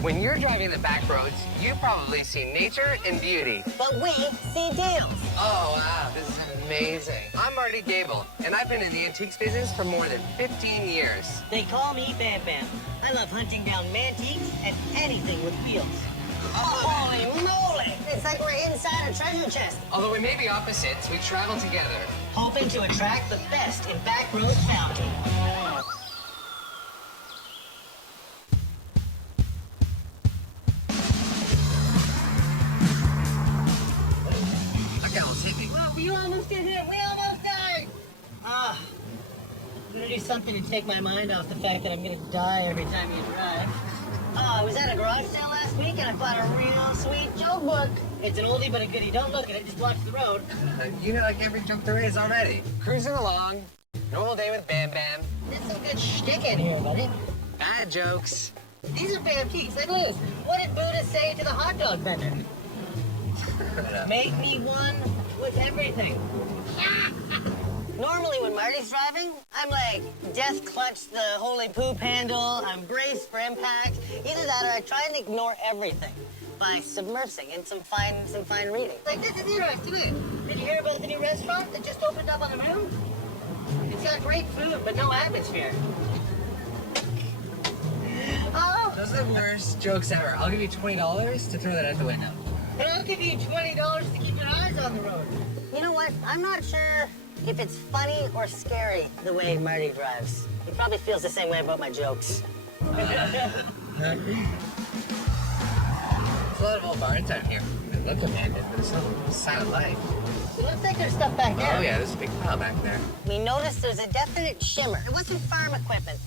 When you're driving the back roads, you probably see nature and beauty. But we see deals. Oh, wow, this is amazing. I'm Marty Gable, and I've been in the antiques business for more than 15 years. They call me Bam Bam. I love hunting down mantiques and anything with wheels. Holy moly! It's like we're inside a treasure chest. Although we may be opposites, we travel together. Hoping to attract the best in Backroad bounty. That guy almost hit me. Whoa, you almost did it! We almost died! I'm gonna do something to take my mind off the fact that I'm gonna die every time you drive. I was at a garage sale last week and I bought a real sweet joke book. It's an oldie but a goodie. Don't look at it, just watch the road. You know like every joke there is already. Cruising along, normal day with Bam Bam. There's some good shtick in here, buddy. Bad jokes. These are antiques. Like, look, what did Buddha say to the hot dog vendor? Make me one with everything. Normally when Marty's driving, I'm like death clutch the holy poop handle, I'm braced for impact. Either that or I try and ignore everything by submersing in some fine reading. Like this is interesting. Did you hear about the new restaurant that just opened up on the moon? It's got great food, but no atmosphere. Oh! Those are the worst jokes ever. I'll give you $20 to throw that out the window. And I'll give you $20 to keep your eyes on the road. You know what? I'm not sure if it's funny or scary the way Marty drives. He probably feels the same way about my jokes. There's a lot of old barns out here. It looks abandoned, but it's not a sign of life. It looks like there's stuff back there. Oh yeah, there's a big pile back there. We noticed there's a definite shimmer. It wasn't farm equipment.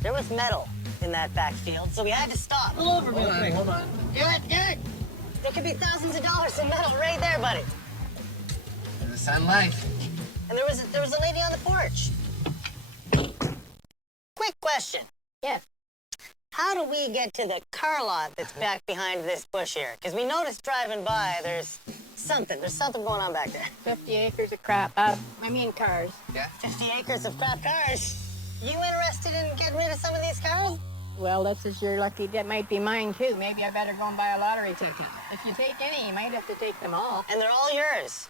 There was metal in that backfield, so we had to stop. Pull over real quick. Hold on. Do it. There could be thousands of dollars in metal right there, buddy. There's a sign of life. And there was a lady on the porch. Quick question. Yeah. How do we get to the car lot that's back behind this bush here? Because we noticed driving by, there's something going on back there. 50 acres of crap. Cars. Yeah? 50 acres of crap cars. You interested in getting rid of some of these cars? Well, this is your lucky. That might be mine, too. Maybe I better go and buy a lottery ticket. If you take any, you might have to take them all. And they're all yours.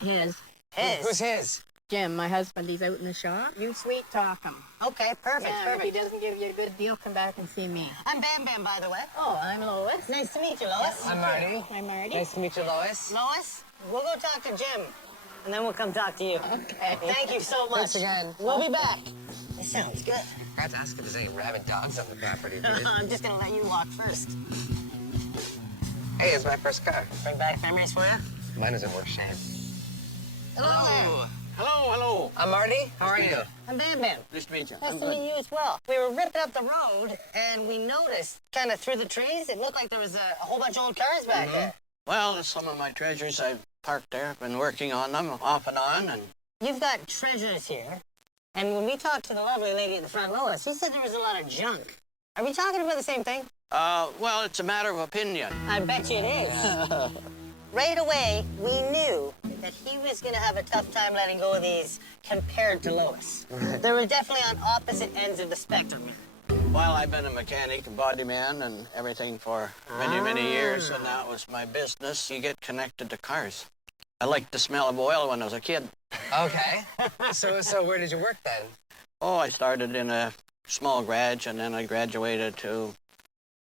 His. His. Who's his? Jim, my husband, he's out in the shop. You sweet talk him. Okay, perfect, Yeah, if he perfect. doesn't give you a good deal, come back and see me. I'm Bam Bam, by the way. Oh, I'm Lois. Nice to meet you, Lois. I'm Marty. I'm Marty. Nice to meet you, Lois. Lois, we'll go talk to Jim, and then we'll come talk to you. Okay. Thank you so much. Thanks again. We'll be back. This sounds good. I have to ask if there's any rabid dogs on the property. I'm just gonna let you walk first. Hey, it's my first car. Bring back memories for you. Mine is in worse shape. Hello there. Hello. I'm Marty. How are you? I'm Bam Bam. Nice to meet you. Nice to meet you as well. We were ripping up the road, and we noticed, kind of through the trees, it looked like there was a whole bunch of old cars back there. Well, some of my treasures I've parked there. I've been working on them off and on, and You've got treasures here, and when we talked to the lovely lady at the front, Lois, she said there was a lot of junk. Are we talking about the same thing? well, it's a matter of opinion. I bet you it is. Right away, we knew that he was going to have a tough time letting go of these compared to Lois. They were definitely on opposite ends of the spectrum. Well, I've been a mechanic, a body man, and everything for many years, and that was my business. You get connected to cars. I liked the smell of oil when I was a kid. Okay. So where did you work then? Oh, I started in a small garage, and then I graduated to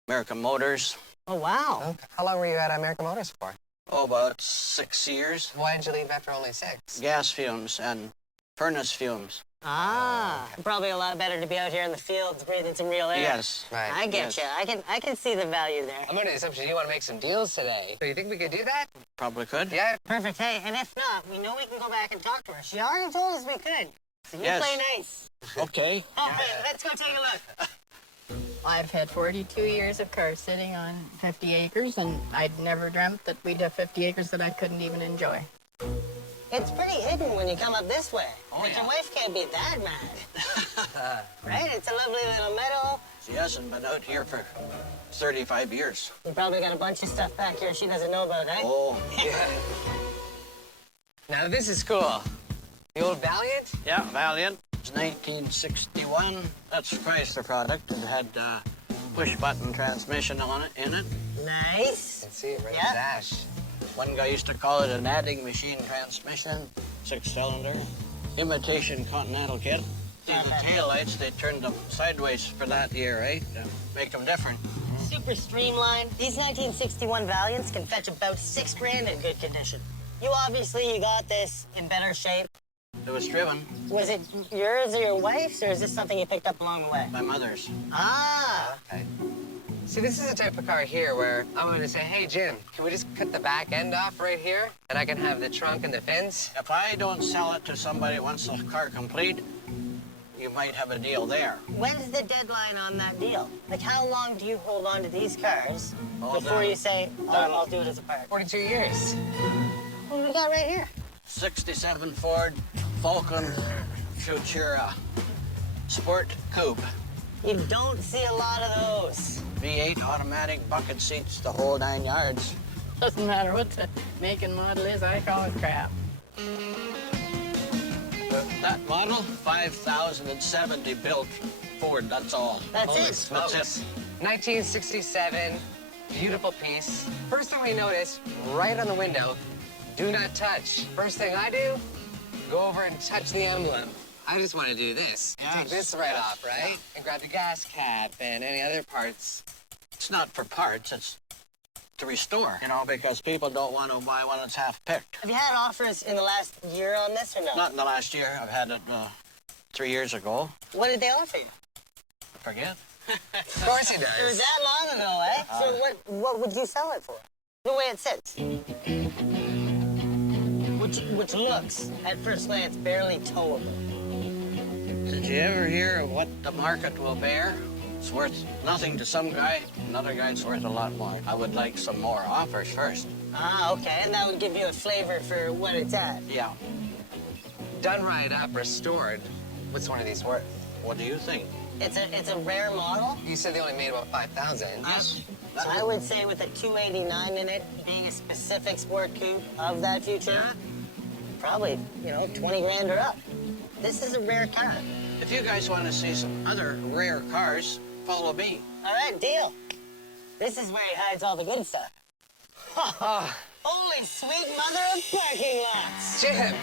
American Motors. Oh, wow. Okay. How long were you at American Motors for? Oh, about 6 years. Why did you leave after only 6? Gas fumes and furnace fumes. Probably a lot better to be out here in the fields breathing some real air. Yes. Right. I get Yes. you. I can see the value there. I'm under the assumption you want to make some deals today. So you think we could do that? Probably could. Yeah. Perfect. Hey, and if not, we know we can go back and talk to her. She already told us we could. So you Yes. play nice. Okay. Okay, let's go take a look. I've had 42 years of cars sitting on 50 acres, and I'd never dreamt that we'd have 50 acres that I couldn't even enjoy. It's pretty hidden when you come up this way. Oh, but yeah. your wife can't be that mad. Right? It's a lovely little meadow. She hasn't been out here for 35 years. You probably got a bunch of stuff back here she doesn't know about, eh? Oh, Now this is cool. The old Valiant? yeah, Valiant. It's 1961. That's a Chrysler product. It had push-button transmission on it, in it. Nice. Let's see, right Yeah. dash. One guy used to call it an adding machine transmission, 6-cylinder, imitation Continental kit. See the taillights, they turned them sideways for that year, right? To make them different. Super streamlined. These 1961 Valiants can fetch about $6,000 in good condition. You got this in better shape. It was driven Was it yours or your wife's, or is this something you picked up along the way? by mothers. Ah. Okay. See, this is the type of car here where I'm going to say, hey, Jim, can we just cut the back end off right here? And I can have the trunk and the fins? If I don't sell it to somebody once the car complete, you might have a deal there. When's the deadline on that deal? Like, how long do you hold on to these cars Hold before on. you say, I'll do it as a part? 42 years. What do we got right here? 67 Ford Falcon Futura Sport Coupe. You don't see a lot of those. V8 automatic bucket seats, the whole 9 yards. Doesn't matter what the make and model is, I call it crap. That model, 5,070 built Ford, that's all. That's Holy it. smokes. That's it. 1967, beautiful piece. First thing we notice, right on the window, do not touch. First thing I do, go over and touch the emblem. I just want to do this. Yes, Take this right yes, off, right? yeah. And grab the gas cap and any other parts. It's not for parts, it's to restore, you know, because people don't want to buy one that's half picked. Have you had offers in the last year on this or no? Not in the last year, I've had it 3 years ago. What did they offer you? I forget. Of course he It was does. that long ago, eh? So what would you sell it for? The way it sits. Which looks, at first glance, barely towable. Did you ever hear of what the market will bear? It's worth nothing to some guy, another guy it's worth a lot more. I would like some more offers first. Ah, okay, and that would give you a flavor for what it's at. Yeah. Done right up, restored. What's one of these worth? What do you think? It's a rare model. You said they only made about 5,000. Yes. So I would say with a 289 in it, being a specific sport coupe of that Futura, probably, 20 grand or up. This is a rare car. If you guys want to see some other rare cars, follow me. All right, deal. This is where he hides all the good stuff. Holy sweet mother of parking lots. Jim!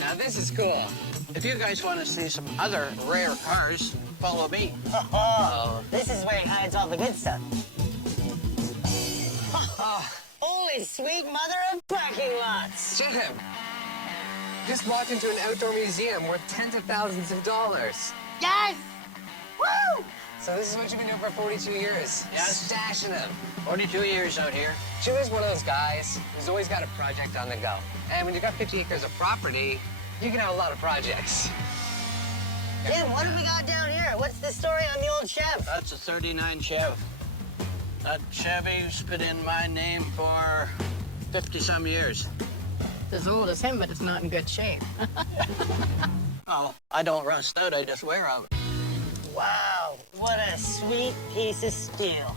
Now this is cool. If you guys want to see some other rare cars, follow me. Oh, this is where he hides all the good stuff. Holy sweet mother of parking lots. Jim! Just walked into an outdoor museum worth tens of thousands of dollars. Yes! Woo! So this is what you've been doing for 42 years? Yes. Stashing them. 42 years out here. Jim is one of those guys who's always got a project on the go. And when you've got 50 acres of property, you can have a lot of projects. Jim, what have we got down here? What's the story on the old Chev? That's a 39 Chev. That Chevy's been in my name for 50-some years. It's as old as him, but it's not in good shape. Oh, I don't rust out, I just wear out. Wow, what a sweet piece of steel.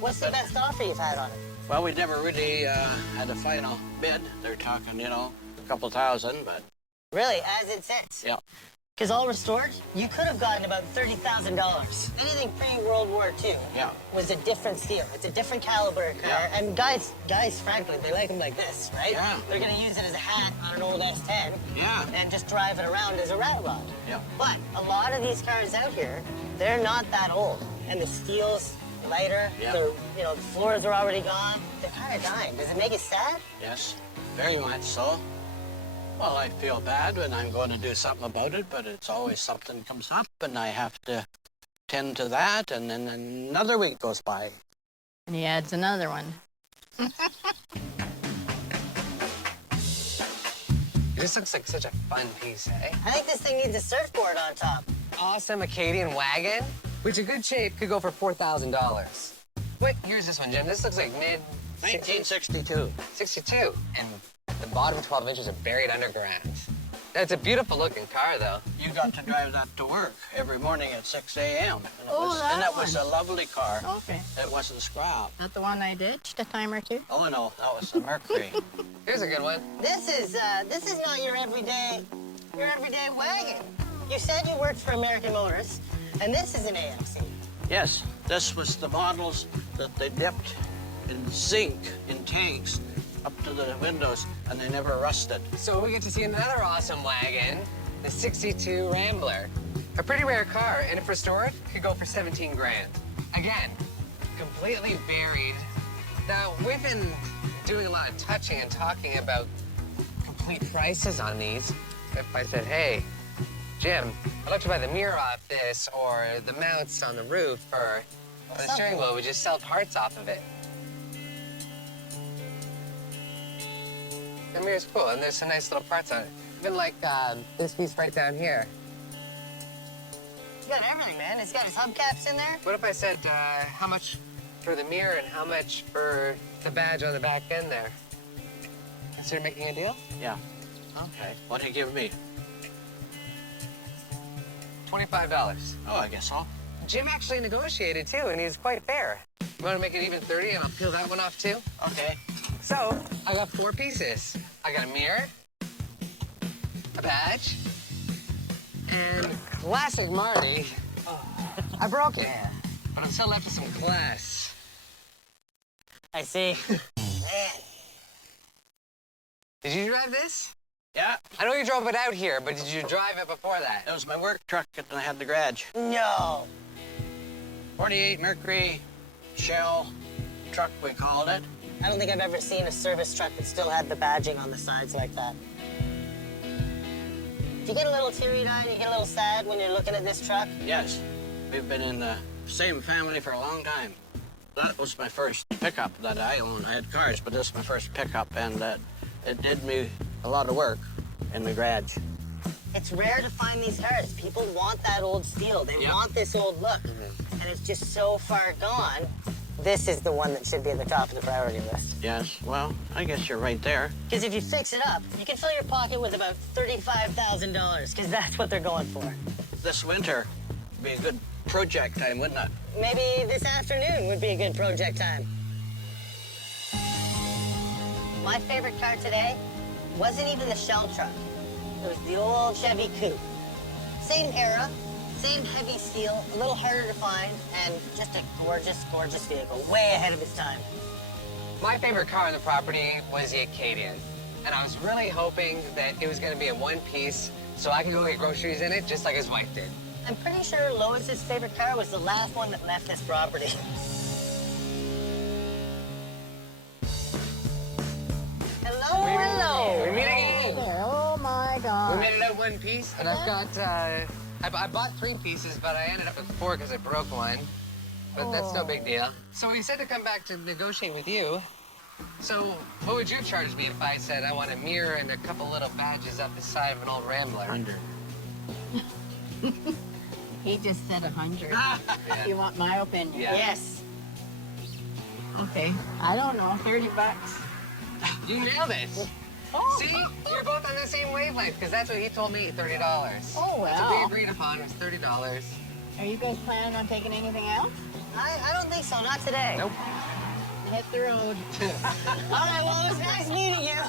What's the best offer you've had on it? Well, we never really had a final bid. They're talking, a couple thousand, but Really, as it sits? yeah. Because all restored, you could have gotten about $30,000. Anything pre-World War II Yeah. was a different steel. It's a different caliber car. Yeah. And guys, frankly, they like them like this, right? Yeah. They're going to use it as a hat on an old S10 Yeah. and just drive it around as a rat rod. Yeah. But a lot of these cars out here, they're not that old. And the steel's lighter. Yeah. The floors are already gone. They're kind of dying. Does it make you sad? Yes, very much so. Well, I feel bad when I'm going to do something about it, but it's always something comes up, and I have to tend to that, and then another week goes by. And he adds another one. This looks like such a fun piece, eh? I think this thing needs a surfboard on top. Awesome Acadian wagon, which in good shape could go for $4,000. What year is this one, Jim? This looks like mid 1962. 62. And the bottom 12 inches are buried underground. That's a beautiful looking car, though. You got to drive that to work every morning at 6 a.m. And it was a lovely car. Okay. It wasn't scrap. That the one I ditched a time or two? Oh no, that was the Mercury. Here's a good one. This is not your everyday wagon. You said you worked for American Motors, and this is an AMC. Yes, this was the models that they dipped in zinc in tanks up to the windows, and they never rusted. So we get to see another awesome wagon, the 62 Rambler. A pretty rare car, and if restored, could go for 17 grand. Again, completely buried. Now, we've been doing a lot of touching and talking about complete prices on these. If I said, hey, Jim, I'd like to buy the mirror off this or the mounts on the roof or the steering wheel, we just sell parts off of it. The mirror's cool, and there's some nice little parts on it. Even like this piece right down here. It's got everything, man. It's got his hubcaps in there. What if I said how much for the mirror and how much for the badge on the back end there? Consider making a deal? Yeah. Okay. What do you give me? $25. Oh, I guess so. Jim actually negotiated too, and he's quite fair. You want to make it even 30, and I'll peel that one off too? Okay. So, I got 4 pieces. I got a mirror, a badge, and classic Marty. I broke it, but I'm still left with some class. I see. Man. Did you drive this? Yeah, I know you drove it out here, but did you drive it before that? that was my work truck that I had in the garage. No. 48 Mercury Shell truck, we called it. I don't think I've ever seen a service truck that still had the badging on the sides like that. Do you get a little teary-eyed and you get a little sad when you're looking at this truck? Yes, we've been in the same family for a long time. That was my first pickup that I owned. I had cars, but this is my first pickup, and it did me a lot of work in the garage. It's rare to find these cars. People want that old steel. They Yep. want this old look. And it's just so far gone. This is the one that should be at the top of the priority list. Yes, well, I guess you're right there. Because if you fix it up, you can fill your pocket with about $35,000, because that's what they're going for. This winter would be a good project time, wouldn't it? Maybe this afternoon would be a good project time. My favorite car today wasn't even the Shell truck. It was the old Chevy Coupe. Same era, same heavy steel, a little harder to find, and just a gorgeous, gorgeous vehicle, way ahead of its time. My favorite car on the property was the Acadian, and I was really hoping that it was going to be a one-piece so I could go get groceries in it just like his wife did. I'm pretty sure Lois's favorite car was the last one that left this property. Hello, hello. We meet again. There, oh my We God. made it out one piece, and I've got, I bought 3 pieces, but I ended up with 4 because I broke one. But that's no big deal. So he said to come back to negotiate with you. So what would you charge me if I said I want a mirror and a couple little badges up the side of an old Rambler? 100. He just said 100. Yeah. You want my opinion? Yeah. Yes. Okay. I don't know, 30 bucks. You nailed it. Oh. See, you're both on the same wavelength because that's what he told me, $30. Oh, So we well. agreed upon it was $30. Are you guys planning on taking anything else? I don't think so, not today. Nope. Hit the road. All right, well, it was nice meeting you.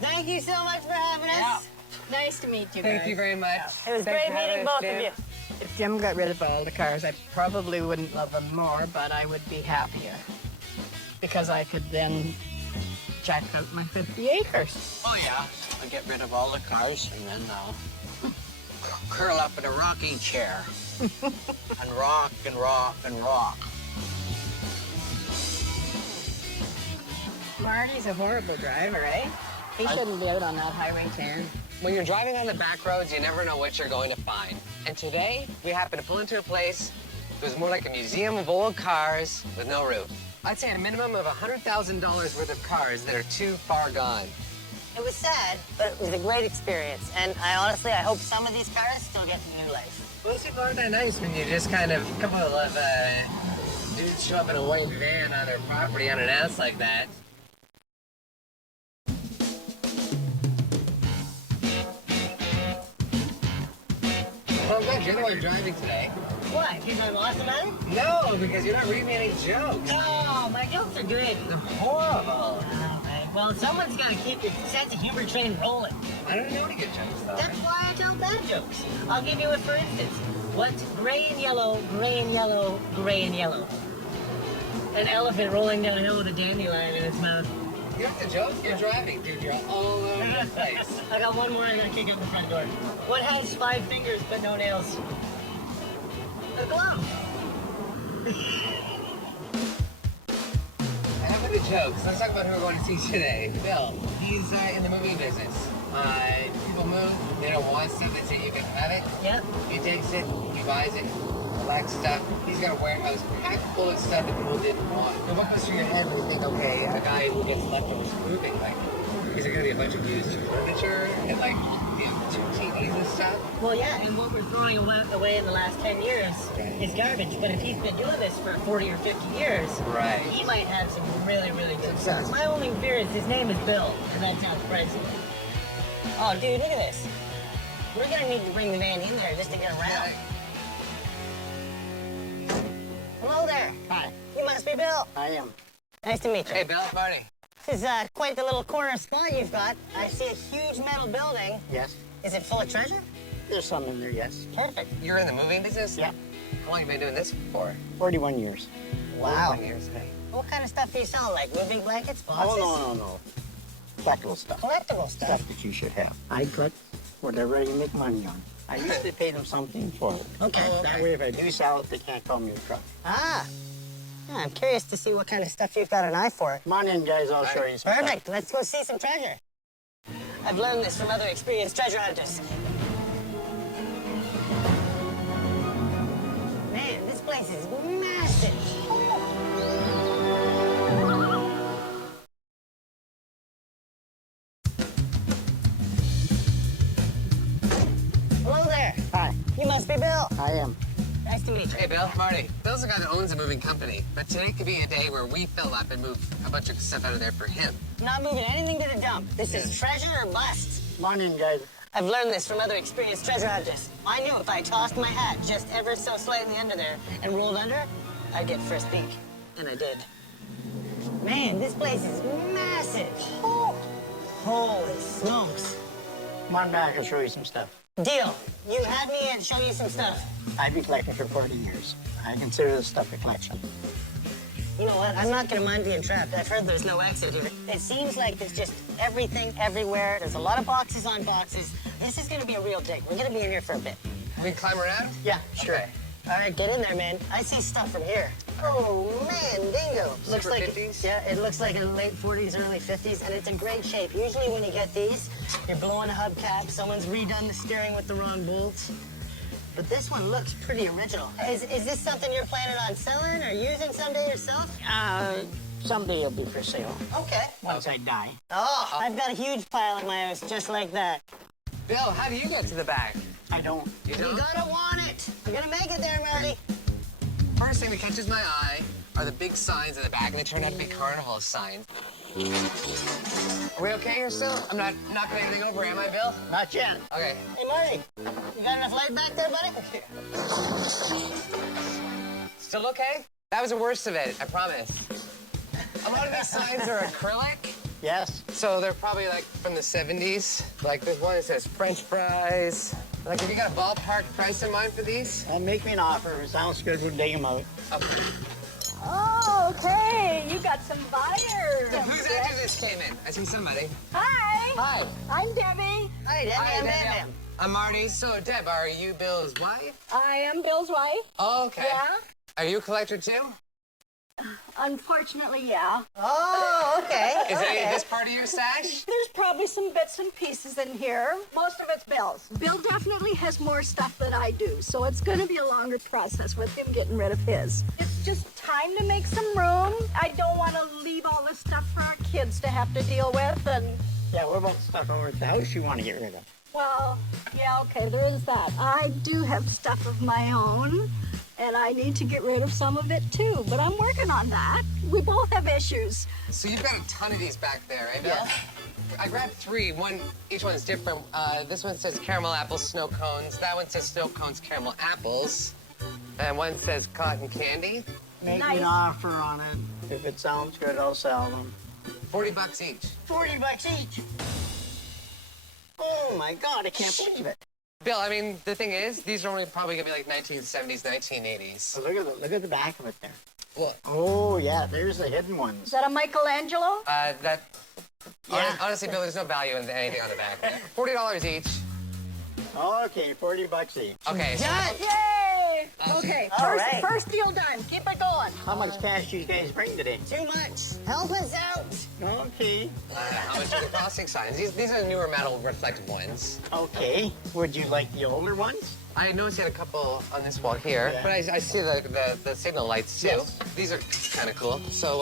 Thank you so much for having us. Nice to meet you guys. Thank you very much. It was Thanks great for having meeting us, both Jim. of you. If Jim got rid of all the cars, I probably wouldn't love them more, but I would be happier. Because I could then check out my 50 acres. Oh, yeah. I'll get rid of all the cars, and then I'll curl up in a rocking chair and rock and rock and rock. Marty's a horrible driver, eh? He shouldn't be out on that Highway 10. When you're driving on the back roads, you never know what you're going to find. And today, we happened to pull into a place that was more like a museum of old cars with no roof. I'd say a minimum of $100,000 worth of cars that are too far gone. It was sad, but it was a great experience. And I hope some of these cars still get new life. Well, it's not that nice when you just kind of, a couple of dudes show up in a white van on their property unannounced like that. I'm glad you're the one driving today. What? Because I'm awesome at it? No, because you're not reading me any jokes. Oh, my jokes are great. They're horrible. Oh, man. Well, someone's got to keep your sense of humor train rolling. I don't know any good jokes, though. That's why I tell bad jokes. I'll give you a for instance. What's gray and yellow, gray and yellow, gray and yellow? An elephant rolling down a hill with a dandelion in its mouth. You have to joke? You're driving, dude. You're all over the place. I got one more. I gotta kick out the front door. What has 5 fingers but no nails? A glove. I have any jokes. Let's talk about who we're going to see today. Bill, he's in the movie business. People move, they don't want stuff, they say you can have it. Yep. He takes it, he buys it, collects stuff. He's got a warehouse packed full of stuff that people didn't want. And what goes through your head when you think, okay, a guy who gets leftovers moving, like, is there going to be a bunch of used furniture and, like, you know, 2 TVs and stuff? Well, yeah, and what we're throwing away in the last 10 years is garbage. But if he's been doing this for 40 or 50 years, Right. he might have some really, really good Success. stuff. My only fear is his name is Bill, and that sounds pricey. Oh, dude, look at this. We're gonna need to bring the van in there just to get around. Hello there. Hi, You must be Bill. I am. Nice to meet you. Hey, Bill, Marty. This is quite the little corner spot you've got. I see a huge metal building. Yes, Is it full of treasure? there's some in there, yes. Perfect. You're in the moving business? Yeah, How long have you been doing this for? 41 years. Wow. 41 years, hey. What kind of stuff do you sell? Like moving blankets, boxes? Oh, no. Collectible stuff. Collectible stuff. Stuff that you should have. I collect whatever you make money on. I usually pay them something for it. Okay. That way, if I do sell it, they can't call me a truck. Ah. Yeah, I'm curious to see what kind of stuff you've got an eye for. Come on in, guys. I'll show you some stuff. Perfect. Let's go see some treasure. I've learned this from other experienced treasure hunters. Man, this place is massive. Hello there. Hi, You must be Bill. I am. Nice to meet you. Hey, Bill, Marty. Bill's the guy that owns a moving company, but today could be a day where we fill up and move a bunch of stuff out of there for him. Not moving anything to the dump. This is treasure or bust. Come on in, guys. I've learned this from other experienced treasure hunters. I knew if I tossed my hat just ever so slightly under there and rolled under, I'd get first peek. And I did. Man, this place is massive. Oh. Holy smokes. Come on back. I'll show you some stuff. Deal. You had me and show you some stuff. I've been collecting for 40 years. I consider this stuff a collection. You know what? I'm not gonna mind being trapped. I've heard there's no exit here. It seems like there's just everything everywhere. There's a lot of boxes on boxes. This is gonna be a real dig. We're gonna be in here for a bit. We can climb around? Yeah, sure. Okay. All right, get in there, man. I see stuff from here. Oh, man, dingo. Looks Super like 50s? Yeah, it looks like a late 40s, early 50s, and it's in great shape. Usually when you get these, you're blowing a hubcap, someone's redone the steering with the wrong bolts. But this one looks pretty original. Is this something you're planning on selling or using someday yourself? Someday it'll be for sale. Okay. Once I die. Oh, I've got a huge pile in my house just like that. Bill, how do you get to the back? I don't. You You don't? gotta want it. You're gonna make it there, Marty. First thing that catches my eye are the big signs in the back, and they turn out to be carnival signs. Are we okay here still? I'm not knocking anything over, am I, Bill? Not yet. Okay. Hey, Marty, you got enough light back there, buddy? Still okay? That was the worst of it, I promise. A lot of these signs are acrylic, Yes. so they're probably like from the 70s. Like there's one that says French fries. Like, have you got a ballpark price in mind for these? Make me an offer. If it sounds good, we'll dig them out. Okay. Oh, okay. You got some buyers. Whose engine just came in? I see somebody. Hi. Hi. I'm Debbie. Hi, Debbie, Hi, I'm Deb. Bam I'm Marty. So, Deb, are you Bill's wife? I am Bill's wife. Oh, okay. Yeah. Are you a collector too? Unfortunately, yeah. Oh, okay. Is any okay. of this part of your stash? There's probably some bits and pieces in here. Most of it's Bill's. Bill definitely has more stuff than I do, so it's going to be a longer process with him getting rid of his. It's just time to make some room. I don't want to leave all this stuff for our kids to have to deal with, and Yeah, what about the stuff over at the house you want to get rid of? well, yeah, okay, there is that. I do have stuff of my own, And I need to get rid of some of it too, but I'm working on that. We both have issues. So you've got a ton of these back there, right, Bill? Yeah. I grabbed three. Each one's different. This one says caramel apples, snow cones. That one says snow cones, caramel apples. And one says cotton candy. Make Nice. an offer on it. If it sounds good, I'll sell them. $40 each. $40 each. Oh my God, I can't believe it. Bill, I mean, the thing is, these are only probably gonna be like 1970s, 1980s. So look at the back of it there. Well, Oh yeah, there's the hidden Is ones. that a Michelangelo? that. Yeah. Honestly, Bill, there's no value in anything on the back. $40 each. Okay, $40 each. Okay. So Yay! Okay, All right. first deal done. Keep it going. How much cash do you guys bring today? Too much. Help us out. Okay. how much are the crossing signs? These are the newer metal reflective ones. Okay. Would you like the older ones? I noticed you had a couple on this wall here, Yeah. but I see the signal lights too. Yes. These are kind of cool. So,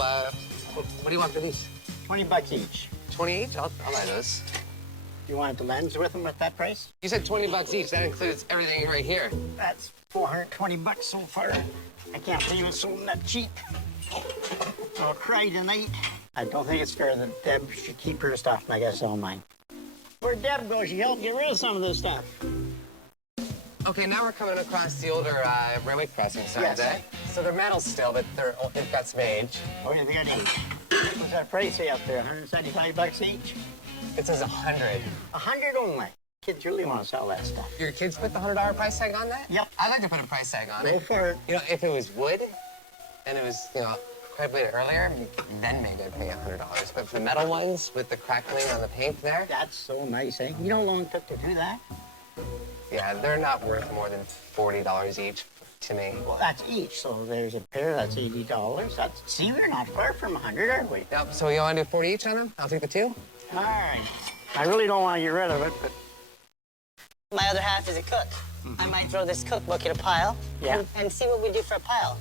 what do you want for these? $20 each. 20 each? I'll buy those. You want the lens with them at that price? You said $20 each. That includes everything right here. That's $420 so far. I can't believe it's sold that cheap. I'll cry tonight. I don't think it's fair that Deb should keep her stuff and I gotta sell mine. Where'd Deb go? She helped get rid of some of this stuff. Okay, now we're coming across the older railway crossing signs. Yes. So they're metal still, but they've got some age. Oh, yeah, they got age. What's that price say up there? $175 each? It says 100. 100 only. Kids really want to sell that stuff. Your kids put the $100 price tag on that? Yep. I'd like to put a price tag on Go it. for it. You know, if it was wood and it was, quite a bit earlier, then maybe I'd pay $100. But for metal ones with the crackling on the paint there, That's so nice, eh? You know how long it took to do that? yeah, they're not worth more than $40 each to me. Well, that's each. So there's a pair, that's $80. See, we're not far from 100, are we? Yep, so you want to do 40 each on them? I'll take the two. All right. I really don't want to get rid of it, but My other half is a cook. I might throw this cookbook in a pile Yeah. and see what we do for a pile.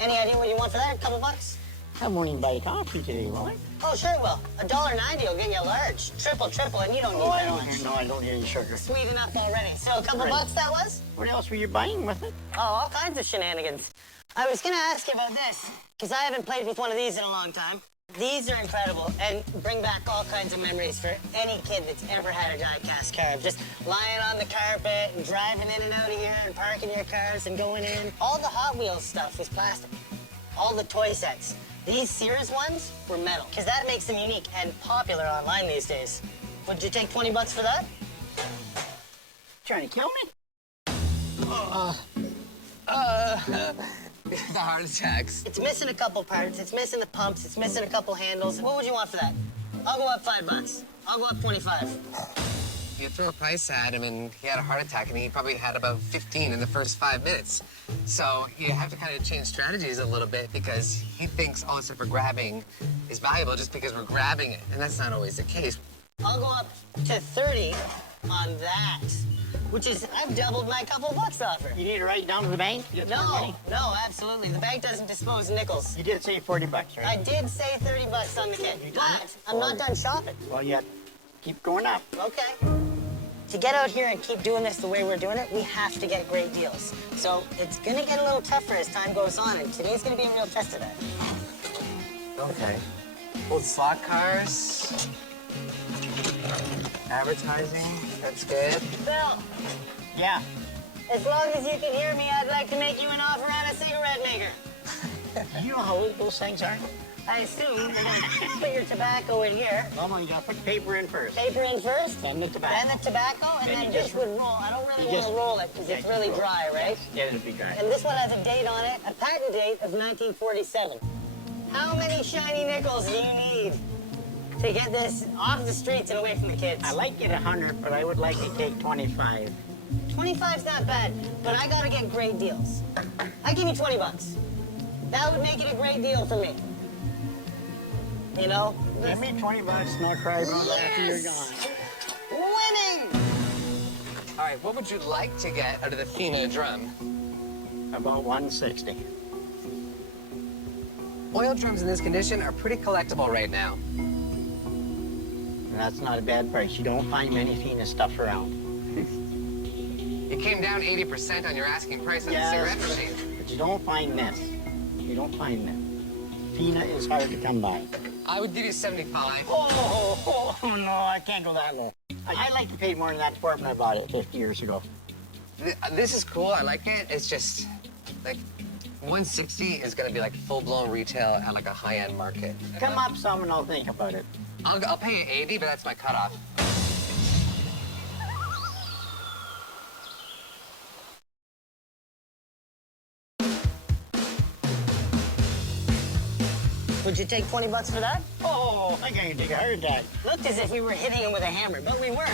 Any idea what you want for that? A couple bucks? I won't even buy coffee today, will I? Oh, sure it will. $1.90 will get you a large. Triple, and you don't need that much. No, I don't need any sugar. Sweet enough already. So a couple Right. bucks that was? What else were you buying with it? Oh, all kinds of shenanigans. I was gonna ask you about this, because I haven't played with one of these in a long time. These are incredible and bring back all kinds of memories for any kid that's ever had a die-cast car. Just lying on the carpet and driving in and out of here and parking your cars and going in. All the Hot Wheels stuff was plastic. All the toy sets. These Sears ones were metal, because that makes them unique and popular online these days. Would you take 20 bucks for that? Trying to kill me? The heart attacks. It's missing a couple parts. It's missing the pumps. It's missing a couple handles. What would you want for that? I'll go up $5. I'll go up 25. You threw a price at him and he had a heart attack and he probably had about 15 in the first 5 minutes. So you have to kind of change strategies a little bit because he thinks all the stuff we're grabbing is valuable just because we're grabbing it. And that's not always the case. I'll go up to 30 on that, which is, I've doubled my couple bucks offer. You need to write down to the bank? Get some money? No, absolutely. The bank doesn't dispose nickels. You did say $40, right? I did say 30 bucks on the kid, but I'm not done shopping. Well, yet keep going up. Okay. To get out here and keep doing this the way we're doing it, we have to get great deals. So it's gonna get a little tougher as time goes on, and today's gonna be a real test of that. Okay. Old slot cars. Advertising. That's good. Bill, Yeah. as long as you can hear me, I'd like to make you an offer on a cigarette maker. You know how old those things are? I assume you're gonna put your tobacco in here. Well, you gotta put paper in first. Paper in first, Then the tobacco. then the tobacco, and Then then you this just- would roll. I don't really you want just- to roll it because it's Yeah, really roll it. dry, right? Yeah, it'll be dry. And this one has a date on it, a patent date of 1947. How many shiny nickels do you need to get this off the streets and away from the kids? I like it 100, but I would like to take 25. 25's not bad, but I gotta get great deals. I give you 20 bucks. That would make it a great deal for me. You know? Give me 20 bucks and I'll cry about it after you're Yes! gone. Winning! All right, what would you like to get out of the Fina drum? About 160. Oil drums in this condition are pretty collectible right now. And that's not a bad price. You don't find many Fina stuff around. You came down 80% on your asking price on the cigarette machine. But you don't find this. You don't find this. Fina is hard to come by. I would give you 75. Oh, no, I can't go that low. I'd like to pay more than that for it when I bought it 50 years ago. This is cool. I like it. It's just like 160 is gonna be like full-blown retail at like a high-end market. Come up some and I'll think about it. I'll pay you 80, but that's my cutoff. Would you take 20 bucks for that? Oh, I think I can take a heart attack. Looked as if we were hitting him with a hammer, but we weren't.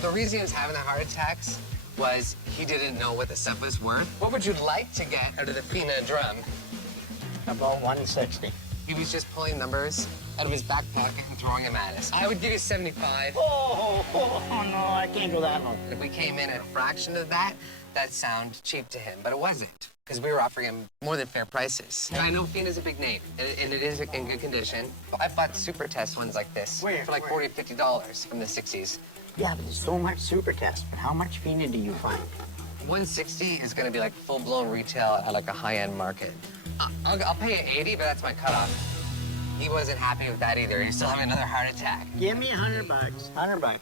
The reason he was having the heart attacks was he didn't know what the stuff was worth. What would you like to get out of the Fina drum? About 160. He was just pulling numbers out of his back pocket and throwing them at us. I would give you 75. Oh, no, I can't go that low. If we came in at a fraction of that, that'd sound cheap to him, but it wasn't, because we were offering him more than fair prices. I know Fina's a big name, and it is in good condition. I bought super test ones like this for like $40, $50 from the 60s. Yeah, but there's so much super test. But how much Fina do you find? 160 is gonna be like full-blown retail at like a high-end market. I'll pay you 80, but that's my cutoff. He wasn't happy with that either. He's still having another heart attack. Give me $100. $100.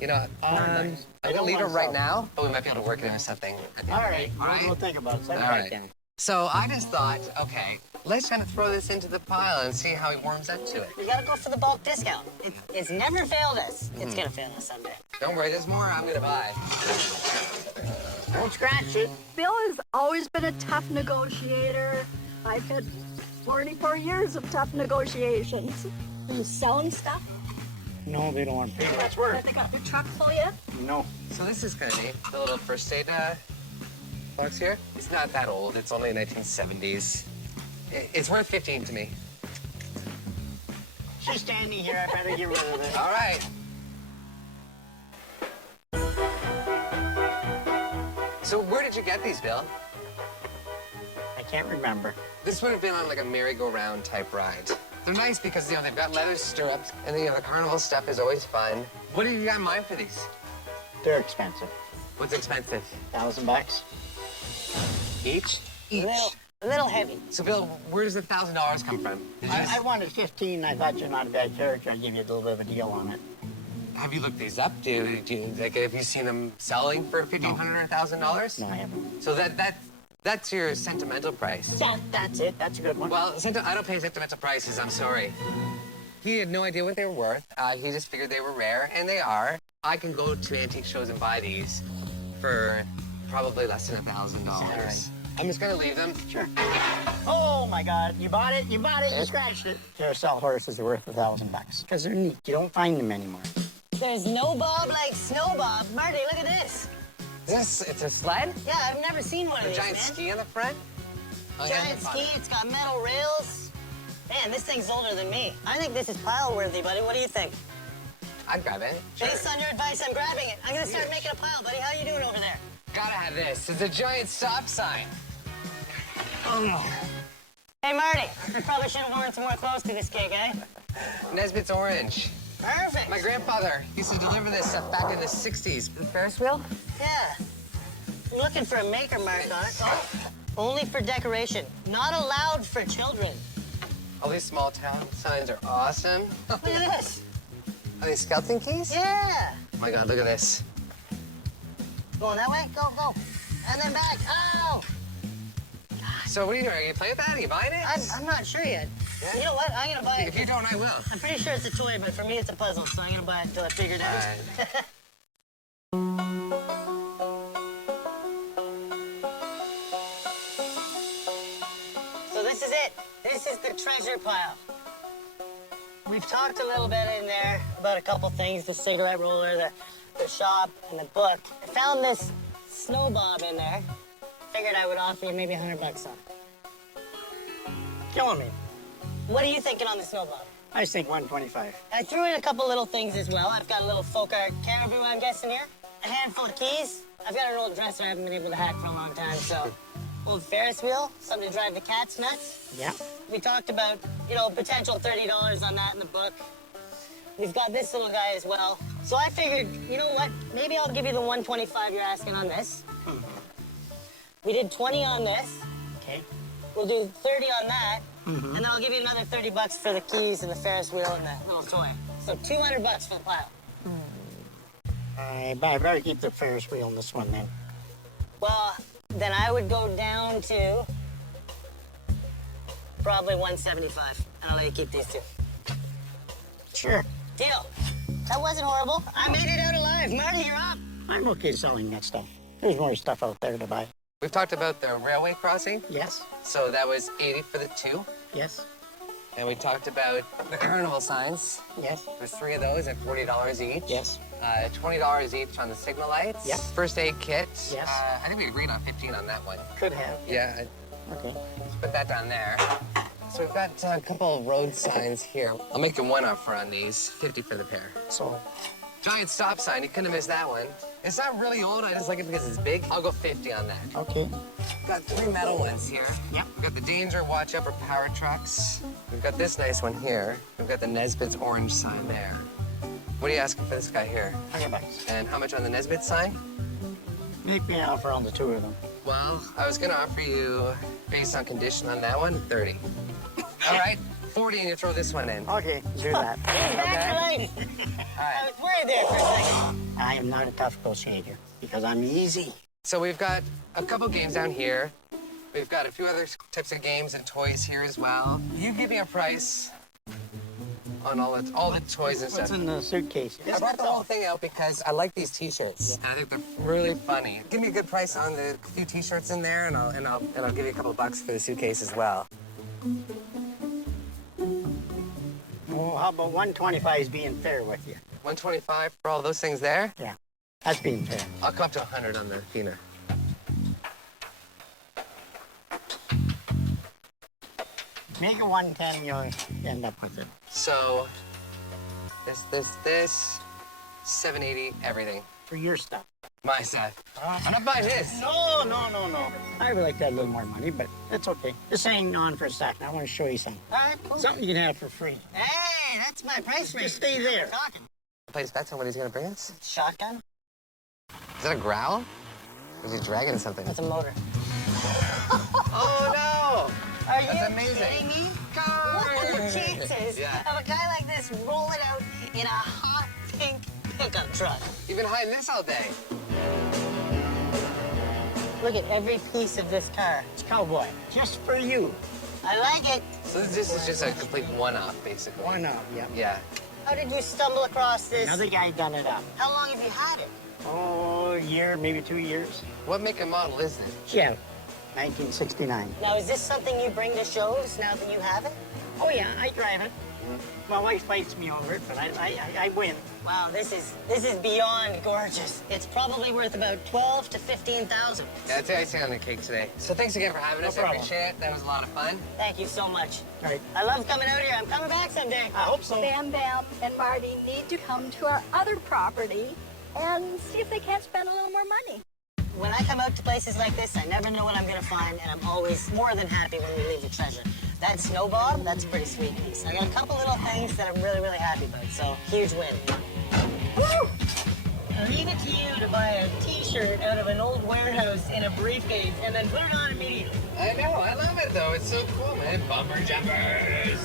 You know, I'm gonna leave it right now, but we might be able to work it into something. All right. All right? We'll think about it. All right. So I just thought, okay, let's kind of throw this into the pile and see how he warms up to it. You gotta go for the bulk discount. It's never failed us. It's gonna fail us someday. Don't worry, there's more I'm gonna buy. Don't scratch it. Bill has always been a tough negotiator. I've had 44 years of tough negotiations. Are you selling stuff? No, they don't want to pay much work. Have they got your truck full yet? No. So this is kind of neat. The little first aid box here. It's not that old. It's only 1970s. It's worth 15 to me. She's standing here. I better get rid of it. All right. So where did you get these, Bill? I can't remember. This would have been on like a merry-go-round type ride. They're nice because, you know, they've got leather stirrups, and then, you know, the carnival stuff is always fun. What have you got in mind for these? They're expensive. What's expensive? $1,000. Each? A little heavy. So, Bill, where does the $1,000 come from? Did you I wanted 15. I thought you're not a bad character. I'd give you a little bit of a deal on it. Have you looked these up? Like, have you seen them selling for $1,500 or $1,000? No, I haven't. So that's your sentimental price. That's it. That's a good one. Well, I don't pay sentimental prices, I'm sorry. He had no idea what they were worth. He just figured they were rare, and they are. I can go to antique shows and buy these for probably less than $1,000. right. I'm just gonna leave them. Sure. Oh my God! You bought it. You bought it. You scratched it. Carousel horses are worth $1,000 because they're neat. You don't find them anymore. There's no bob like snow bob. Marty, look at this. It's a sled? Yeah, I've never seen one of A these, giant man. ski on the front? Oh, yeah, Giant fun. ski, it's got metal rails. Man, this thing's older than me. I think this is pile worthy, buddy. What do you think? I'd grab it. Sure. Based on your advice, I'm grabbing it. I'm gonna start making a pile, buddy. How you doing over there? Gotta have this. It's a giant stop sign. Hey, Marty, you probably should have worn some more clothes to this gig, eh? Nesbitt's orange. Perfect. My grandfather used to deliver this stuff back in the 60s. The Ferris wheel? Yeah. I'm looking for a maker mark on it. Oh, only for decoration. Not allowed for children. All these small town signs are awesome. Look at this. Are these skeleton keys? Yeah. Oh my God, look at this. Going that way? Go, go. And then back. Oh! So what are you doing? Are you playing with that? Are you buying it? I'm not sure yet. You know what? I'm gonna buy it. If you don't, I will. I'm pretty sure it's a toy, but for me it's a puzzle, so I'm gonna buy it until I figure it out. Alright. So this is it. This is the treasure pile. We've talked a little bit in there about a couple things, the cigarette roller, the shop, and the book. I found this snow bob in there. Figured I would offer you maybe $100 on it. Killing me. What are you thinking on the snow bob? I just think 125. I threw in a couple little things as well. I've got a little folk art caribou, I'm guessing here. A handful of keys. I've got an old dresser I haven't been able to hack for a long time, so. Old Ferris wheel, something to drive the cats nuts. Yeah. We talked about, you know, potential $30 on that in the book. We've got this little guy as well. So I figured, you know what? Maybe I'll give you the 125 you're asking on this. We did 20 on this. Okay. We'll do 30 on that. And then I'll give you another 30 bucks for the keys and the Ferris wheel and the little toy. So 200 bucks for the pile. I better keep the Ferris wheel in this one then. Well, then I would go down to probably 175, and I'll let you keep these two. Sure. Deal. That wasn't horrible. I made it out alive. Marty, you're up. I'm okay selling that stuff. There's more stuff out there to buy. We've talked about the railway crossing. Yes. So that was 80 for the 2. Yes. And we talked about the carnival signs. Yes. There's 3 of those at $40 each. Yes. $20 each on the signal lights. Yes. First aid kit. Yes. I think we agreed on 15 on that one. Could have. Yeah, Okay. let's put that down there. So we've got a couple of road signs here. I'll make a one-offer on these, 50 for the pair. So, Giant stop sign, you couldn't have missed that one. It's not really old, I just like it because it's big. I'll go 50 on that. okay. Got 3 metal ones here. Yep. We've got the Danger Watch Out for Power Trucks. We've got this nice one here. We've got the Nesbitt's orange sign there. What are you asking for this guy here? 100 bucks. And how much on the Nesbitt sign? Make me an offer on the 2 of them. Well, I was gonna offer you, based on condition on that one, 30. All right, 40 and you throw this one in. Okay, do that. Back to life. I was worried there for a second. I am not a tough negotiator because I'm easy. So we've got a couple games down here. We've got a few other types of games and toys here as well. You give me a price on all the toys and What's stuff. in the suitcase? I brought the whole thing out because I like these T-shirts. I think they're really funny. Give me a good price on the few T-shirts in there, and I'll give you a couple bucks for the suitcase as well. Well, how about 125 is being fair with you? 125 for all those things there. Yeah, that's being fair. I'll come up to 100 on the Fina. Make it 110, you'll end up with it. So this, 780 everything. For your stuff. My stuff. I'm not buying this. No. I would like that a little more money, but it's okay. Just hang on for a second. I want to show you something. All right, cool. Something you can have for free. Hey, that's my price range. Just stay there. We're talking. Place bets on what he's gonna bring us. Shotgun? Is that a growl? Or is he dragging something? That's a motor. Oh no! Are That's you amazing. kidding me? What are the chances Yeah. of a guy like this rolling out in a hot pink pickup truck? You've been hiding this all day. Look at every piece of this car. It's cowboy. Just for you. I like it. So this is just a complete one-off, basically. Why not? Yep. Yeah. How did you stumble across this? Another guy done it up. How long have you had it? Oh, a year, maybe 2 years. What make and model is it? Yeah, 1969. Now, is this something you bring to shows now that you have it? Oh yeah, I drive it. My wife fights me over it, but I win. Wow, this is beyond gorgeous. It's probably worth about 12 to 15,000. Yeah, that's the icing on the cake today. So thanks again for having us. I problem. appreciate it. That was a lot of fun. Thank you so much. Right. I love coming out here. I'm coming back someday. I hope so. Bam Bam and Marty need to come to our other property and see if they can't spend a little more money. When I come out to places like this, I never know what I'm gonna find, and I'm always more than happy when we leave the treasure. That snow bomb, that's a pretty sweet piece. I got a couple little things that I'm really, really happy about, so huge win. Woo! I leave it to you to buy a t-shirt out of an old warehouse in a briefcase and then put it on immediately. I know. I love it, though. It's so cool, man. Bumper jumpers.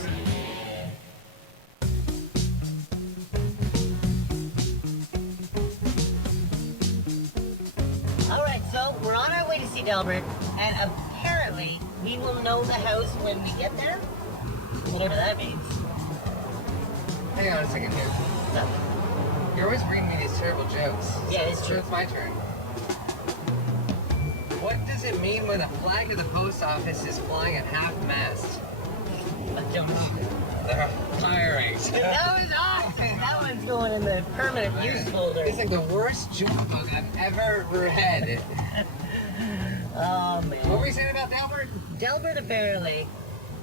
All right, so we're on our way to see Delbert, and apparently we will know the house when we get there, whatever that means. Hang on a second here. You're always reading me these terrible jokes. Yeah, it's true. It's my turn. What does it mean when a flag of the post office is flying at half-mast? I don't know. They're firing. That was awesome. That one's going in the permanent use folder. It's like the worst joke book I've ever read. Oh, man. What were you saying about Delbert? Delbert apparently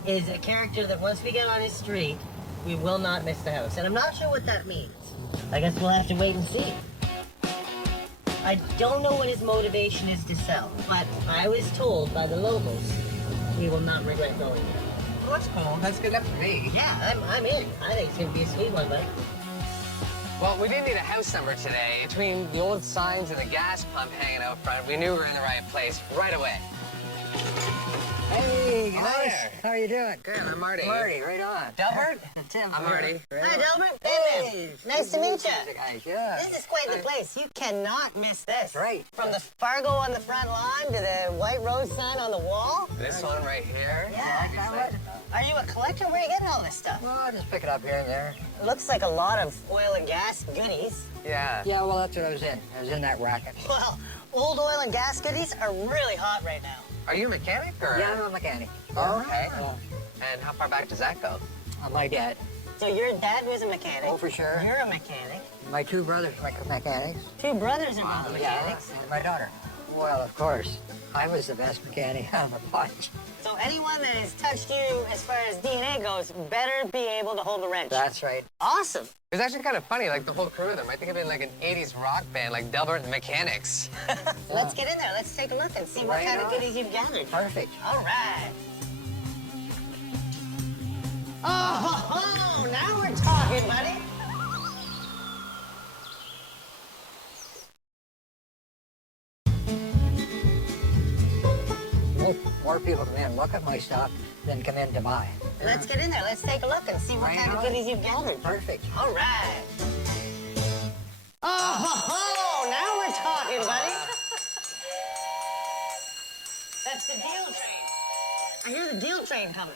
is a character that once we get on his street, we will not miss the house. And I'm not sure what that means. I guess we'll have to wait and see. I don't know what his motivation is to sell, but I was told by the locals we will not regret going there. Well, that's cool. That's good enough for me. Yeah, I'm in. I think it's going to be a sweet one, buddy. Well, we didn't need a house number today. Between the old signs and the gas pump hanging out front, we knew we were in the right place right away. Hey, Hi nice. there. How are you doing? Good, I'm Marty. Marty, right on. Delbert? Tim. I'm Marty. Hi, Delbert. Hey, man. Nice to meet you. Guys, yeah. This is quite the place. You cannot miss this. Right. From the Fargo on the front lawn to the white rose sign on the wall. This one right here. Yeah. Are you a collector? Where are you getting all this stuff? Well, I just pick it up here and there. It looks like a lot of oil and gas goodies. Yeah. Yeah, well, that's what I was in. I was in that racket. Well, old oil and gas goodies are really hot right now. Are you a mechanic or? Yeah, I'm a mechanic. Oh, okay. Uh, And how far back does that go? my dad. So your dad was a mechanic. Oh, for sure. You're a mechanic. My two brothers are mechanics. Two brothers are both mechanics. And my daughter. Well, of course. I was the best mechanic of the bunch. So anyone that has touched you as far as DNA goes better be able to hold a wrench. That's right. Awesome. It was actually kind of funny, like the whole crew of them. I think of it like an 80s rock band, like Delbert and the Mechanics. Let's get in there. Let's take a look and see what Right kind of on. goodies you've gathered. Perfect. All right. Oh, now we're talking, buddy. More people come in and look at my stuff than come in to buy. Let's get in there. Let's take a look and see what Right kind of on. goodies you've gathered. Perfect. All right. Oh, now we're talking, buddy. That's the deal train. I hear the deal train coming.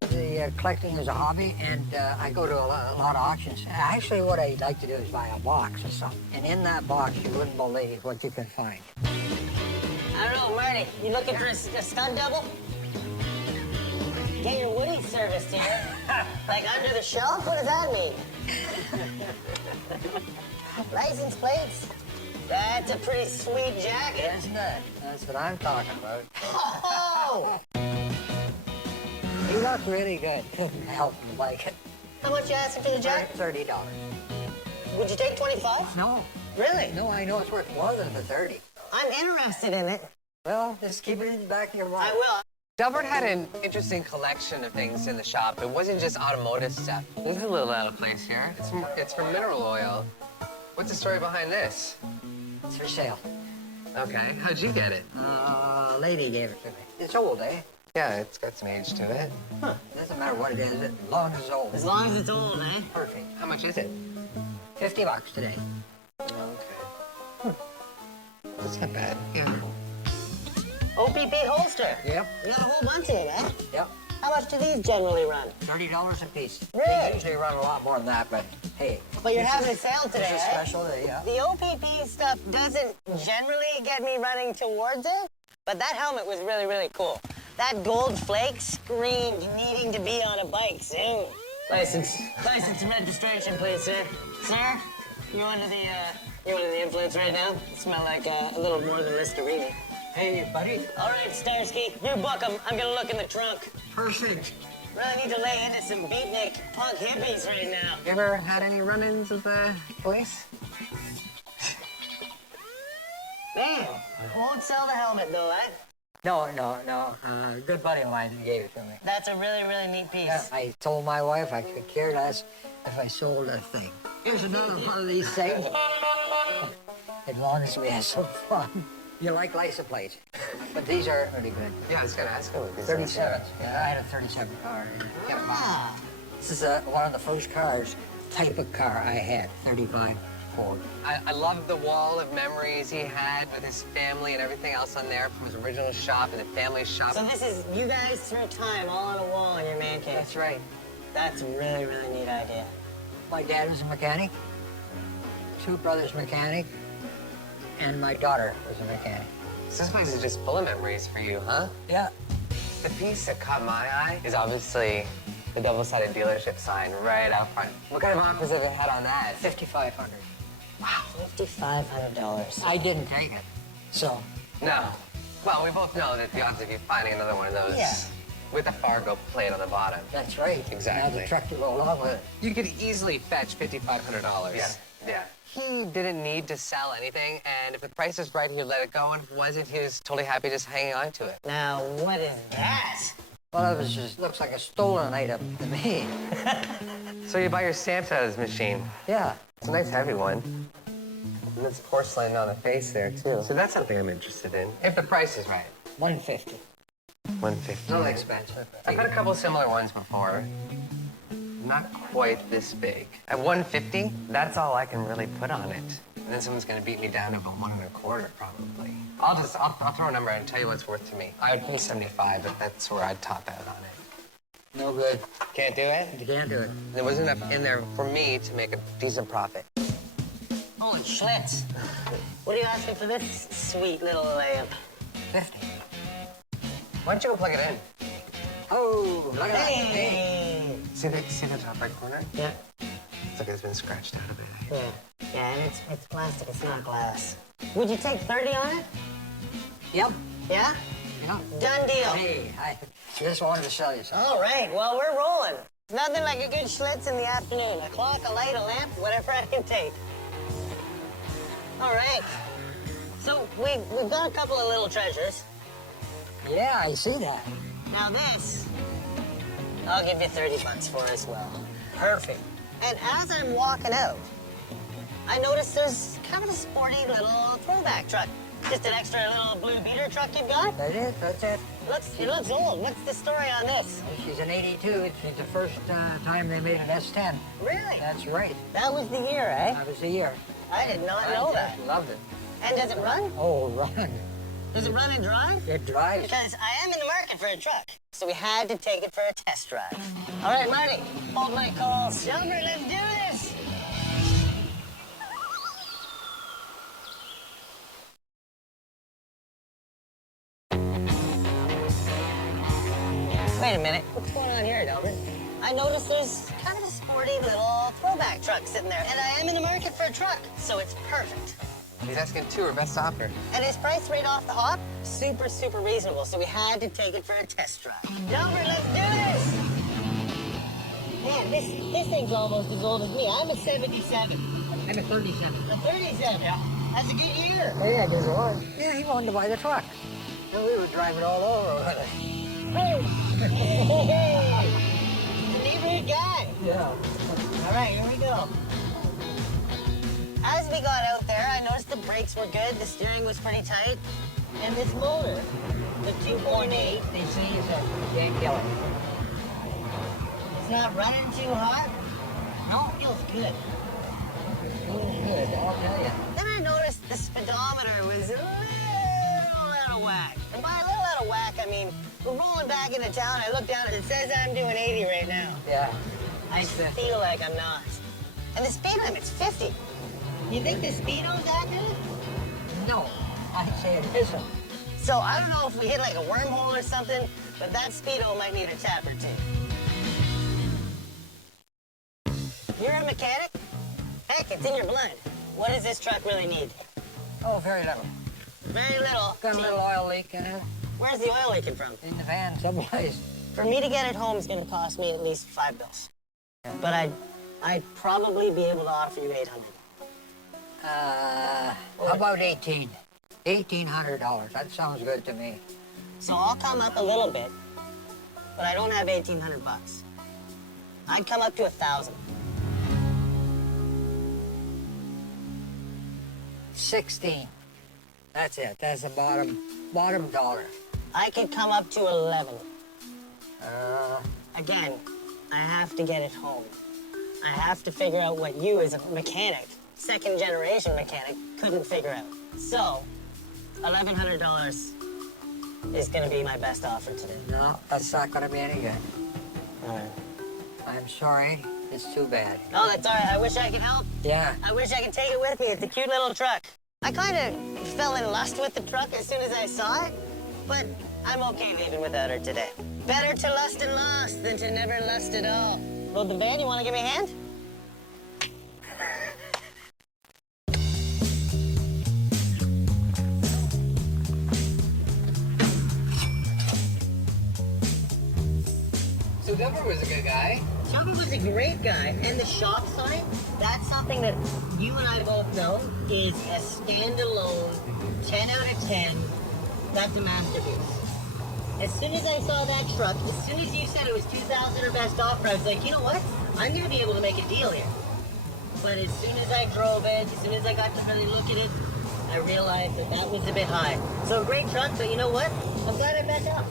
The collecting is a hobby, and I go to a lot of auctions. Actually, what I like to do is buy a box of stuff. And in that box, you wouldn't believe what you can find. I don't know, Marty. You looking for a stunt double? Get your Woody serviced here. Like under the shelf? What does that mean? License plates? That's a pretty sweet jacket. Isn't it? That's what I'm talking about. Oh! He looks really good. Couldn't help but like it. How much you asking for the jacket? $30. Would you take 25? No. Really? No, I know it's worth more than the 30. I'm interested in it. Well, just keep it in the back of your mind. I will. Delbert had an interesting collection of things in the shop. It wasn't just automotive stuff. This is a little out of place here. It's for mineral oil. What's the story behind this? It's for sale. Okay, how'd you get it? A lady gave it to me. It's old, eh? Yeah, it's got some age to it. Doesn't matter what it is, as long as it's old. As long as it's old, eh? Perfect. How much is it? $50 today. Okay. That's not bad. Yeah. OPP holster. Yep. You got a whole bunch of them, eh? Yep. How much do these generally run? $30 a piece. Really? They usually run a lot more than that, but hey. But you're having a sale today, It's a eh? special day, yeah. The OPP stuff doesn't generally get me running towards it, but that helmet was really, really cool. That gold flake screamed needing to be on a bike soon. License and registration, please, sir. Sir, you under the influence right now? You smell like a little more than Listerine. Hey, buddy. All right, Starsky, you book 'em. I'm gonna look in the trunk. Perfect. Really need to lay into some beatnik punk hippies right now. You ever had any run-ins with the police? Man, won't sell the helmet though, eh? No. A good buddy of mine gave it to me. That's a really, really neat piece. I told my wife I could care less if I sold a thing. Here's another one of these things. As long as we have some fun. You like license plates, but these are really good. Yeah, I was gonna ask you. 37. Yeah, I had a 37 car. Kept mine. This is one of the first cars, type of car I had, 35 Ford. I love the wall of memories he had with his family and everything else on there from his original shop and the family shop. So this is you guys through time all on a wall in your man cave. That's right. That's a really, really neat idea. My dad was a mechanic, two brothers mechanic, and my daughter was a mechanic. So this place is just full of memories for you, huh? Yeah. The piece that caught my eye is obviously the double-sided dealership sign right out front. What kind of offers have it had on that? $5,500. Wow. $5,500. I didn't take it, so No. Well, we both know that the odds of you finding another one of those Yeah. with a Fargo plate on the bottom, that's right. Exactly. Now the truck to go along with it. you could easily fetch $5,500. Yeah. He didn't need to sell anything, and if the price is right, he'd let it go, and if it wasn't, he was totally happy just hanging on to it. Now, what is that? Well, it was just looks like a stolen item to me. So you buy your stamps out of this machine. Yeah. It's a nice heavy one. And it's porcelain on the face there, too. So that's something I'm interested in. If the price is right. $150. $150. Not expensive. I've had a couple similar ones before. Not quite this big. At $150, that's all I can really put on it. And then someone's gonna beat me down to about 1 1/4, probably. I'll throw a number out and tell you what it's worth to me. I would pay 75, but that's where I'd top out on it. No good. Can't do it? You can't do it. There wasn't enough in there for me to make a decent profit. Holy Schlitz. What are you asking for this sweet little lamp? 50. Why don't you go plug it in? Oh, look at that. Hey! See the top right corner? Yeah. It's like it's been scratched out of it. Yeah, and it's plastic, it's not glass. Would you take 30 on it? Yep. Yeah? Yeah. Done deal. Hey, I just wanted to sell you something. All right, well, we're rolling. Nothing like a good Schlitz in the afternoon. A clock, a light, a lamp, whatever I can take. All right. So we've got a couple of little treasures. Yeah, I see that. Now this, I'll give you 30 bucks for as well. Perfect. And as I'm walking out, I noticed there's kind of a sporty little throwback truck. Just an extra little blue beater truck you've got? That's it, that's it. It looks old. What's the story on this? She's an 82. She's the first time they made an S10. Really? That's right. That was the year, eh? That was the year. I did not know that. Loved it. And does it run? Oh, run. Does it run and drive? It drives. Because I am in the market for a truck, so we had to take it for a test drive. All right, Marty, hold my calls. Jumper, let's do this. Wait a minute, what's going on here, Delbert? I noticed there's kind of a sporty little throwback truck sitting there, and I am in the market for a truck, so it's perfect. He's asking 2 or best offer. And his price right off the hop, super, super reasonable, so we had to take it for a test drive. Delbert, let's do this! Man, this thing's almost as old as me. I'm a 77. I'm a 37. A 37? Yeah. That's a good year. Yeah, I guess it was. Yeah, he wanted to buy the truck. And we were driving all over with it. Hey! The neighborhood guy. Yeah. All right, here we go. As we got out there, I noticed the brakes were good, the steering was pretty tight, and this motor, the 2.8, They see you said, you can't kill it. it's not running too hot. No, it feels good. Feels good, I'll tell you. Then I noticed the speedometer was a little out of whack. And by a little out of whack, I mean, we're rolling back into town, I look down and it says I'm doing 80 right now. Yeah. I feel like I'm not. And the speed limit's 50. You think the speedo's that good? No, I'd say it isn't. So I don't know if we hit like a wormhole or something, but that speedo might need a tap or two. You're a mechanic? Heck, it's in your blood. What does this truck really need? Oh, very little. Very little. Got a little oil leak in it. Where's the oil leaking from? In the van, someplace. For me to get it home is gonna cost me at least $5. But I'd probably be able to offer you $800. How about 18? $1,800. That sounds good to me. So I'll come up a little bit, but I don't have 1,800 bucks. I'd come up to 1,000. 16. That's it. That's the bottom dollar. I could come up to 11. Uh, Again, I have to get it home. I have to figure out what you as a mechanic, second generation mechanic, couldn't figure out. So, $1,100 is gonna be my best offer today. no, that's not gonna be any good. All right. I'm sorry. It's too bad. No, that's all right. I wish I could help. Yeah. I wish I could take it with me. It's a cute little truck. I kind of fell in lust with the truck as soon as I saw it, but I'm okay leaving without her today. Better to lust and lost than to never lust at all. Load the van, you want to give me a hand? So Delbert was a good guy. Chubba was a great guy, and the shop sign, that's something that you and I both know is a standalone 10 out of 10. That's a masterpiece. As soon as I saw that truck, as soon as you said it was 2,000 or best offer, I was like, you know what? I'm gonna be able to make a deal here. But as soon as I drove it, as soon as I got to really look at it, I realized that that was a bit high. So a great truck, but you know what? I'm glad I backed up.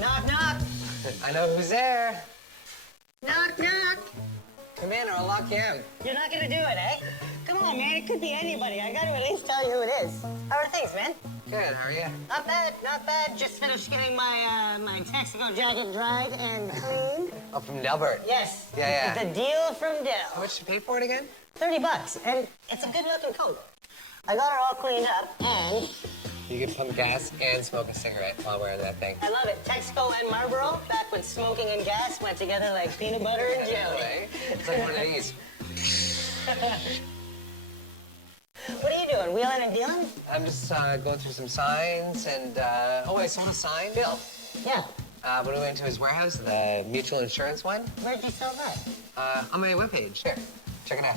Knock, knock. I know who's there. Knock, knock. Come in or I'll lock you in. You're not gonna do it, eh? Come on, man. It could be anybody. I gotta at least tell you who it is. How are things, man? Good, how are you? Not bad, not bad. Just finished getting my Texaco jacket dried and cleaned. Oh, from Delbert. Yes. Yeah. The deal from How Dell. much did you pay for it again? $30, and it's a good looking coat. I got it all cleaned up, and You can pump gas and smoke a cigarette while wearing that thing. I love it. Texaco and Marlboro, back when smoking and gas went together like peanut butter and jelly. Anyway, it's like one of these. What are you doing, wheeling and dealing? I'm just going through some signs and, oh, I sold a sign. Bill. Yeah. When we went to his warehouse, the mutual insurance one, Where'd you sell that? on my webpage. Here, check it out.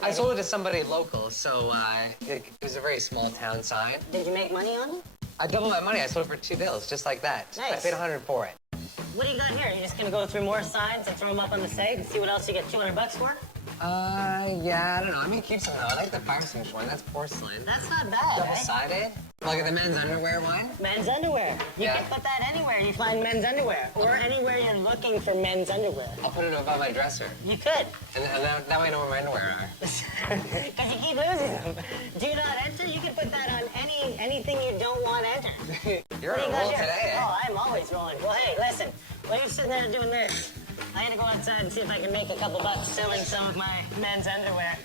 I sold it to somebody local, so it was a very small town sign. Did you make money on it? I doubled my money. I sold it for 2 bills, just like that. Nice. I paid 100 for it. What do you got here? You just gonna go through more signs and throw them up on the site and see what else you get 200 bucks for? Yeah, I don't know. I may keep some though. I like the fire extinguisher one. That's porcelain. That's not bad, eh? Double-sided. Look at the men's underwear one. Men's underwear. You Yeah. can put that anywhere you find men's underwear, or anywhere you're looking for men's underwear. I'll put it above my dresser. You could, And that way I know where my underwear are. because you keep losing them. Do not enter. You can put that on anything you don't want entered. You're What on do a you roll got here? today, eh? Oh, I'm always rolling. Well, hey, listen. While you're sitting there doing this, I gotta go outside and see if I can make a couple bucks selling some of my men's underwear.